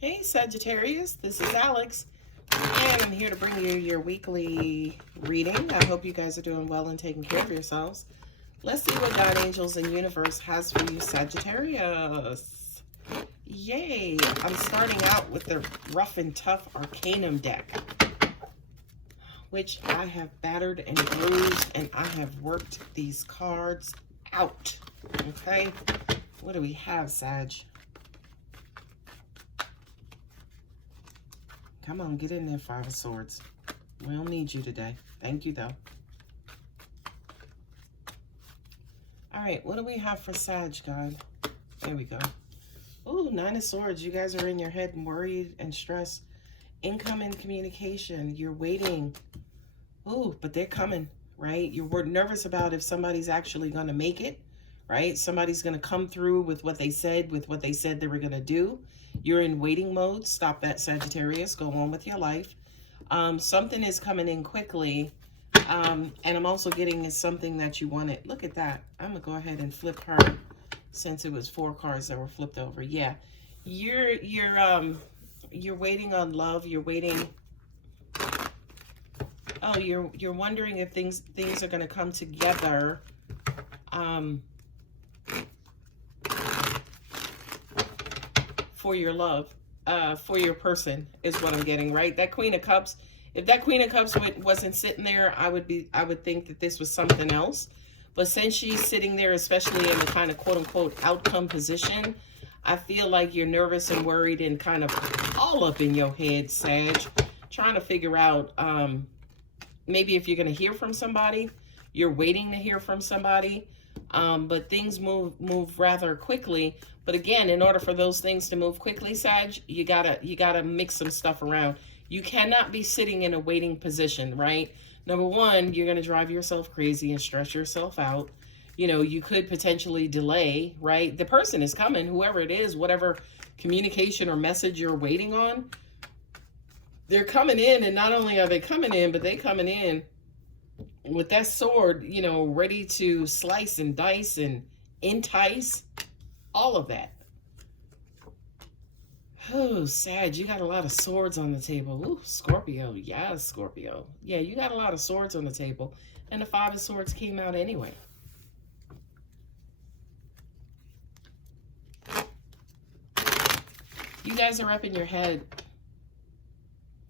Hey Sagittarius, this is Alex, and I'm here to bring you your weekly reading. I hope you guys are doing well and taking care of yourselves. Let's see what God, angels, and universe has for you, Sagittarius. Yay! I'm starting out with the Rough and Tough Arcanum deck, which I have battered and bruised, and I have worked these cards out. Okay, what do we have, Sag? Come on, get in there, Five of Swords. We don't need you today. Thank you, though. All right, what do we have for Sag, God? There we go. Ooh, Nine of Swords. You guys are in your head and worried and stressed. Incoming communication. You're waiting. Ooh, but they're coming, right? You're nervous about if somebody's actually going to make it, right? Somebody's going to come through with what they said they were going to do. You're in waiting mode. Stop that, Sagittarius. Go on with your life. Something is coming in quickly. And I'm also getting something that you wanted. Look at that. I'm going to go ahead and flip her since it was 4 cards that were flipped over. Yeah. You're waiting on love. You're waiting. Oh, you're wondering if things are going to come together. For your love, for your person is what I'm getting, right? That Queen of Cups, if that Queen of Cups wasn't sitting there, I would think that this was something else. But since she's sitting there, especially in the kind of quote unquote outcome position, I feel like you're nervous and worried and kind of all up in your head, Sag, trying to figure out maybe if you're going to hear from somebody, you're waiting to hear from somebody. But things move rather quickly. But again, in order for those things to move quickly, Sag, you gotta mix some stuff around. You cannot be sitting in a waiting position, right? Number one, you're gonna drive yourself crazy and stress yourself out. You know, you could potentially delay, right? The person is coming, whoever it is, whatever communication or message you're waiting on, they're coming in, and not only are they coming in, but they coming in with that sword, you know, ready to slice and dice and entice, all of that. Oh, Sag, you got a lot of swords on the table. Ooh, Scorpio. Yeah, Scorpio. Yeah, you got a lot of swords on the table. And the Five of Swords came out anyway. You guys are up in your head.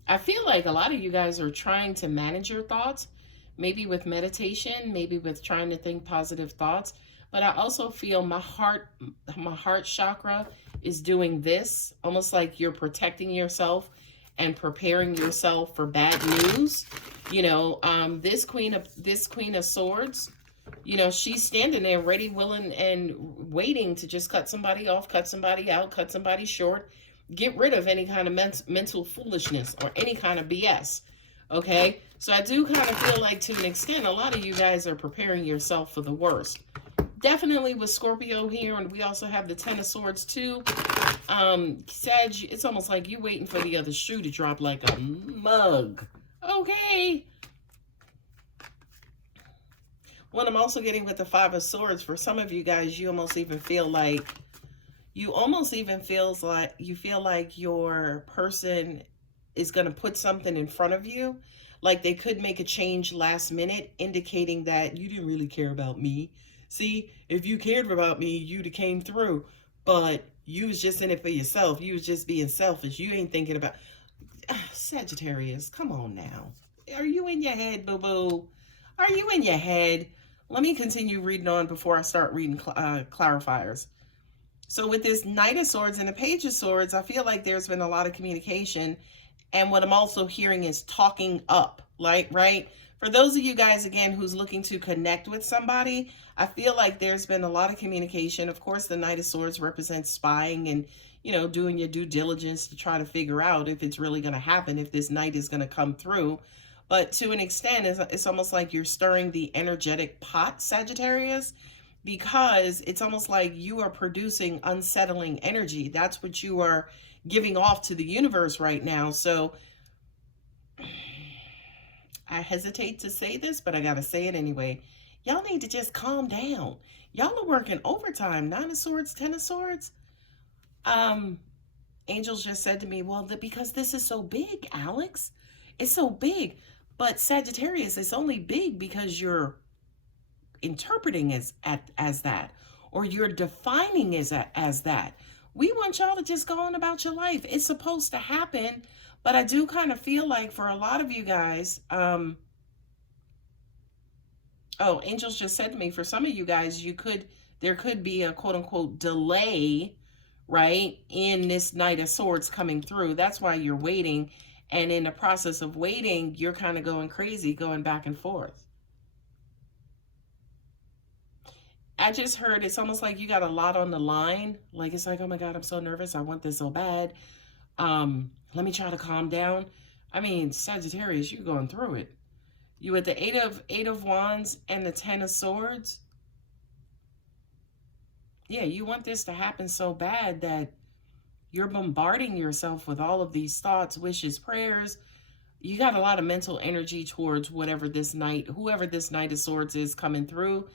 I feel like a lot of you guys are trying to manage your thoughts. Maybe with meditation, maybe with trying to think positive thoughts. But I also feel my heart chakra is doing this, almost like you're protecting yourself and preparing yourself for bad news. You know, this Queen of Swords, you know, she's standing there ready, willing, and waiting to just cut somebody off, cut somebody out, cut somebody short, get rid of any kind of mental foolishness or any kind of BS. Okay, so I do kind of feel like, to an extent, a lot of you guys are preparing yourself for the worst. Definitely with Scorpio here, and we also have the Ten of Swords too. Sag, it's almost like you waiting for the other shoe to drop like a mug. Okay. What I'm also getting with the Five of Swords, for some of you guys, you almost even feel like your person is going to put something in front of you. Like they could make a change last minute, indicating that you didn't really care about me. See, if you cared about me, you'd have came through. But you was just in it for yourself. You was just being selfish. You ain't thinking about... Sagittarius, come on now. Are you in your head, boo-boo? Are you in your head? Let me continue reading on before I start reading clarifiers. So with this Knight of Swords and the Page of Swords, I feel like there's been a lot of communication. And what I'm also hearing is talking up, like, right? For those of you guys, again, who's looking to connect with somebody, I feel like there's been a lot of communication. Of course, the Knight of Swords represents spying and, you know, doing your due diligence to try to figure out if it's really going to happen, if this knight is going to come through. But to an extent, it's almost like you're stirring the energetic pot, Sagittarius, because it's almost like you are producing unsettling energy. That's what you are giving off to the universe right now. So I hesitate to say this, but I got to say it anyway. Y'all need to just calm down. Y'all are working overtime. Nine of Swords, Ten of Swords. Angels just said to me, well, because this is so big, Alex. It's so big. But Sagittarius, it's only big because you're interpreting as that, or you're defining as that. We want y'all to just go on about your life. It's supposed to happen, but I do kind of feel like for a lot of you guys, oh, Angels just said to me, for some of you guys, there could be a quote unquote delay, right, in this Knight of Swords coming through. That's why you're waiting. And in the process of waiting, you're kind of going crazy, going back and forth. I just heard it's almost like you got a lot on the line. Like, it's like, oh my God, I'm so nervous. I want this so bad. Let me try to calm down. I mean, Sagittarius, you're going through it. You with the Eight of Wands and the Ten of Swords. Yeah, you want this to happen so bad that you're bombarding yourself with all of these thoughts, wishes, prayers. You got a lot of mental energy towards whoever this Knight of Swords is coming through.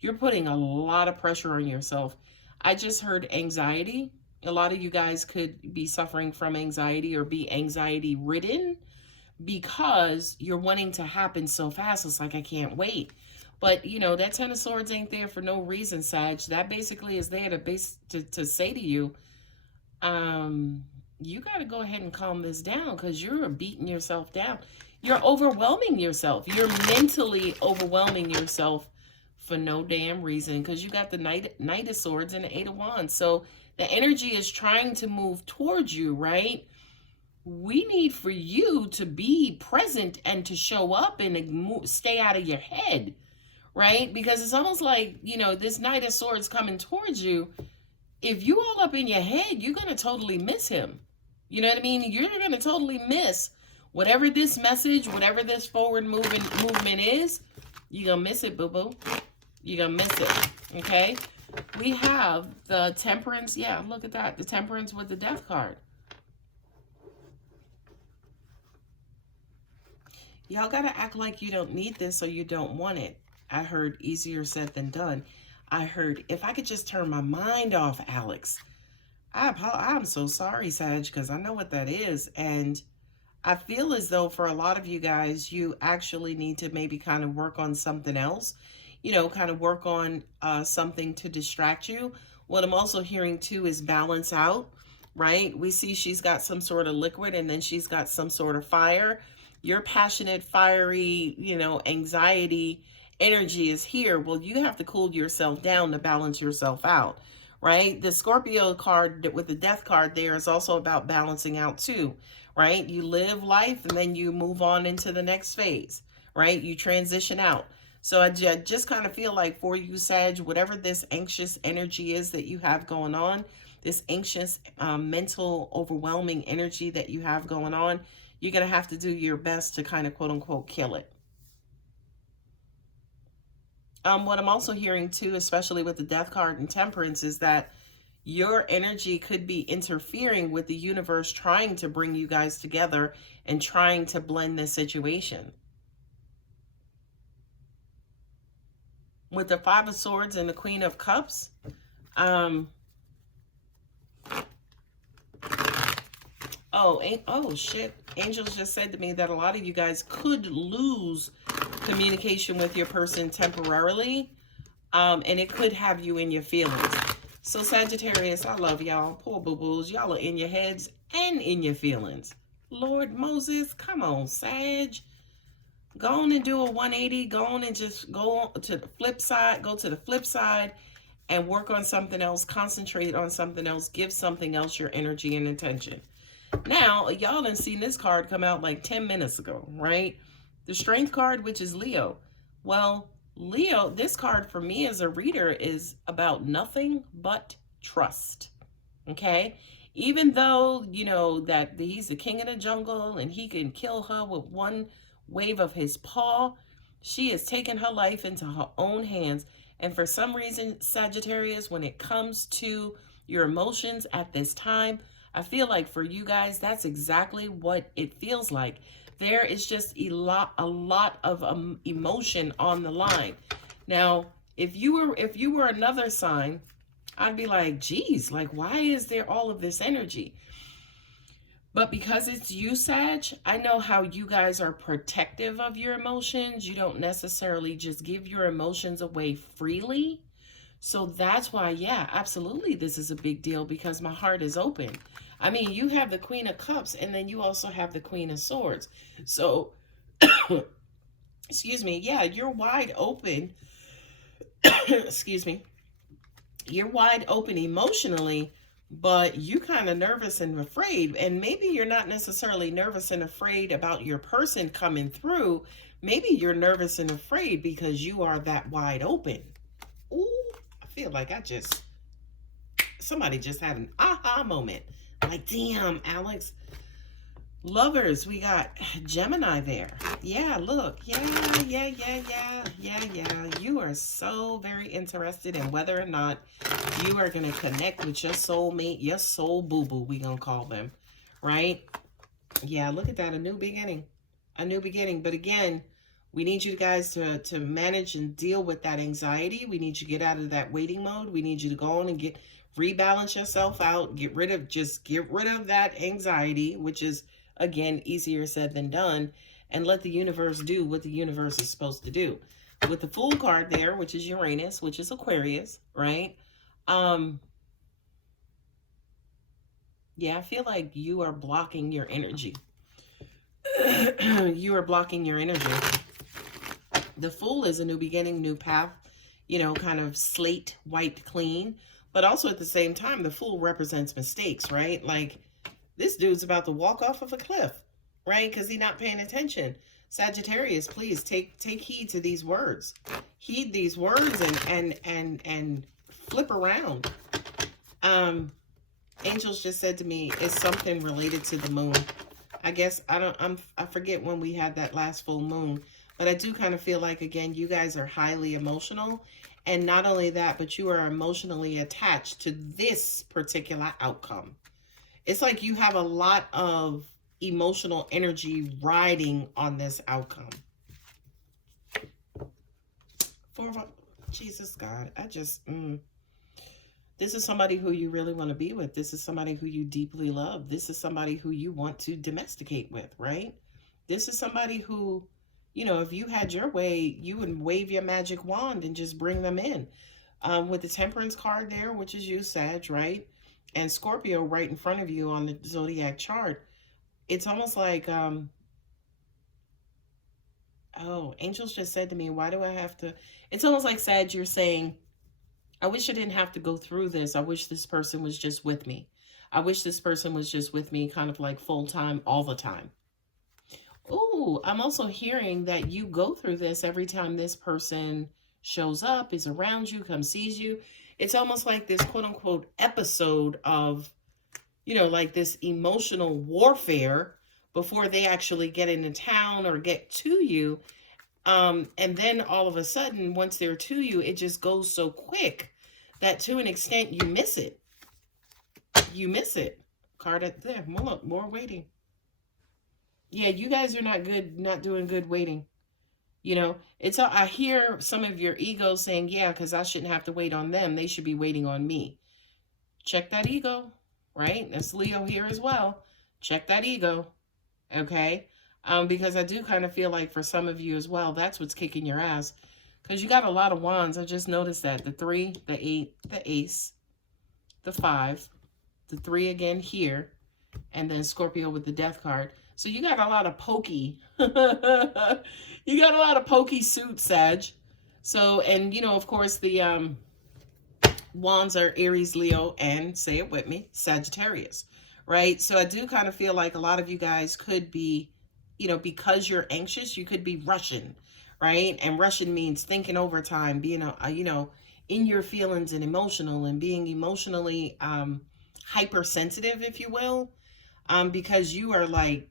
You're putting a lot of pressure on yourself. I just heard anxiety. A lot of you guys could be suffering from anxiety or be anxiety ridden because you're wanting to happen so fast. It's like, I can't wait. But, you know, that Ten of Swords ain't there for no reason, Sag. That basically is there to say to you, you got to go ahead and calm this down because you're beating yourself down. You're overwhelming yourself. You're mentally overwhelming yourself for no damn reason because you got the Knight of Swords and the Eight of Wands. So the energy is trying to move towards you, right? We need for you to be present and to show up and stay out of your head, right? Because it's almost like, you know, this Knight of Swords coming towards you. If you all up in your head, you're going to totally miss him. You know what I mean? You're going to totally miss whatever this message, whatever this forward movement is. You're going to miss it, boo-boo. You're going to miss it, okay? We have the Temperance. Yeah, look at that. The Temperance with the Death card. Y'all got to act like you don't need this or you don't want it. I heard easier said than done. I heard, if I could just turn my mind off, Alex. I'm so sorry, Sag, because I know what that is. And I feel as though for a lot of you guys, you actually need to maybe kind of work on something else. You know, kind of work on something to distract you. What I'm also hearing too is balance out, right? We see she's got some sort of liquid and then she's got some sort of fire. Your passionate, fiery, you know, anxiety energy is here. Well, you have to cool yourself down to balance yourself out, right? The Scorpio card with the Death card there is also about balancing out too, right? You live life and then you move on into the next phase, right? You transition out. So I just kind of feel like for you, Sag, whatever this anxious energy is that you have going on, this anxious, mental, overwhelming energy that you have going on, you're going to have to do your best to kind of quote unquote kill it. What I'm also hearing too, especially with the Death card and Temperance, is that your energy could be interfering with the universe trying to bring you guys together and trying to blend this situation. With the Five of Swords and the Queen of Cups, oh shit. Angels just said to me that a lot of you guys could lose communication with your person temporarily, and it could have you in your feelings. So Sagittarius, I love y'all. Poor boo-boos. Y'all are in your heads and in your feelings. Lord Moses, come on, Sag. Go on and do a 180. Go on and just go to the flip side. Go to the flip side and work on something else. Concentrate on something else. Give something else your energy and attention. Now, y'all done seen this card come out like 10 minutes ago, right? The Strength card, which is Leo. Well, Leo, this card for me as a reader is about nothing but trust, okay? Even though, you know, that he's the king of the jungle and he can kill her with one wave of his paw, she has taken her life into her own hands. And for some reason, Sagittarius, when it comes to your emotions at this time, I feel like for you guys, that's exactly what it feels like. There is just a lot of emotion on the line. Now, if you were another sign, I'd be like, geez, like, why is there all of this energy? But because it's you, Sag, I know how you guys are protective of your emotions. You don't necessarily just give your emotions away freely. So that's why, yeah, absolutely, this is a big deal because my heart is open. I mean, you have the Queen of Cups and then you also have the Queen of Swords. So, excuse me, yeah, you're wide open. Excuse me. You're wide open emotionally, but you kind of nervous and afraid. And maybe you're not necessarily nervous and afraid about your person coming through. Maybe you're nervous and afraid because you are that wide open. Ooh, I feel like somebody just had an aha moment. Like, damn, Alex. Lovers, we got Gemini there. Yeah, look. Yeah. You are so very interested in whether or not you are going to connect with your soulmate, your soul boo-boo, we going to call them, right? Yeah, look at that. A new beginning. A new beginning. But again, we need you guys to manage and deal with that anxiety. We need you to get out of that waiting mode. We need you to go on and rebalance yourself out. Get rid of that anxiety, which is, again, easier said than done, and let the universe do what the universe is supposed to do. With the Fool card there, which is Uranus, which is Aquarius, right? Yeah, I feel like you are blocking your energy. You are blocking your energy. The Fool is a new beginning, new path, kind of slate, white, clean. But also at the same time, the Fool represents mistakes, right? Like, this dude's about to walk off of a cliff, right? Because he's not paying attention. Sagittarius, please take heed to these words. Heed these words and flip around. Angels just said to me, it's something related to the moon. I guess I forget when we had that last full moon, but I do kind of feel like, again, you guys are highly emotional. And not only that, but you are emotionally attached to this particular outcome. It's like you have a lot of emotional energy riding on this outcome. Jesus God, this is somebody who you really want to be with. This is somebody who you deeply love. This is somebody who you want to domesticate with, right? This is somebody who, if you had your way, you would wave your magic wand and just bring them in. With the Temperance card there, which is you, Sag, right? And Scorpio right in front of you on the zodiac chart. It's almost like, angels just said to me, why do I have to? It's almost like, Sag, you're saying, I wish I didn't have to go through this. I wish this person was just with me. I wish this person was just with me kind of like full time, all the time. Ooh, I'm also hearing that you go through this every time this person shows up, is around you, comes, sees you. It's almost like this quote unquote episode of, like this emotional warfare before they actually get into town or get to you. And then all of a sudden, once they're to you, it just goes so quick that to an extent you miss it. You miss it. Card at there. More waiting. Yeah, you guys are not doing good waiting. I hear some of your ego saying, yeah, because I shouldn't have to wait on them. They should be waiting on me. Check that ego, right? That's Leo here as well. Check that ego, okay? Because I do kind of feel like for some of you as well, that's what's kicking your ass. Because you got a lot of wands. I just noticed that. The 3, the 8, the ace, the 5, the 3 again here, and then Scorpio with the death card. So you got a lot of pokey. You got a lot of pokey suits, Sag. So, and of course, the wands are Aries, Leo, and, say it with me, Sagittarius, right? So I do kind of feel like a lot of you guys could be, because you're anxious, you could be rushing, right? And rushing means thinking overtime, being, in your feelings and emotional, and being emotionally hypersensitive, if you will, because you are like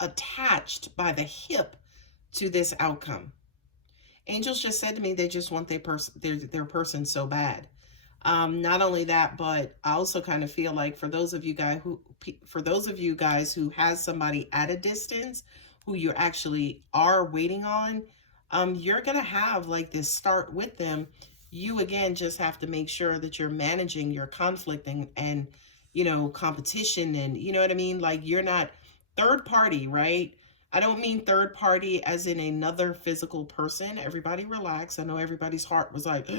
attached by the hip to this outcome. Angels just said to me they just want their person so bad. Not only that, but I also kind of feel like for those of you guys who has somebody at a distance who you actually are waiting on, you're gonna have like this start with them. You again just have to make sure that you're managing your conflict and you know, competition and, you know what I mean? Like you're not third party, right? I don't mean third party as in another physical person. Everybody relax. I know everybody's heart was like,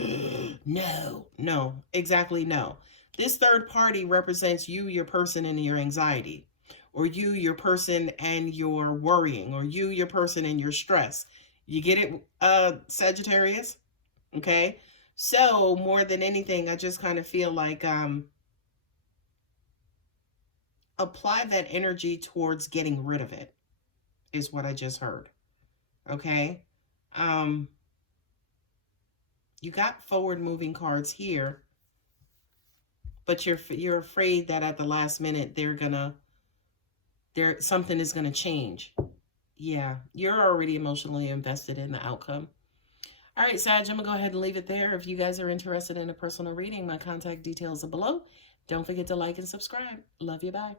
no, no, exactly no. This third party represents you, your person, and your anxiety, or you, your person, and your worrying, or you, your person, and your stress. You get it, Sagittarius? Okay. So more than anything, I just kind of feel like apply that energy towards getting rid of it is what I just heard. Okay. Um, you got forward moving cards here, but you're afraid that at the last minute something is gonna change. Yeah, you're already emotionally invested in the outcome. All right, Sag, I'm gonna go ahead and leave it there. If you guys are interested in a personal reading, my contact details are below. Don't forget to like and subscribe. Love you. Bye.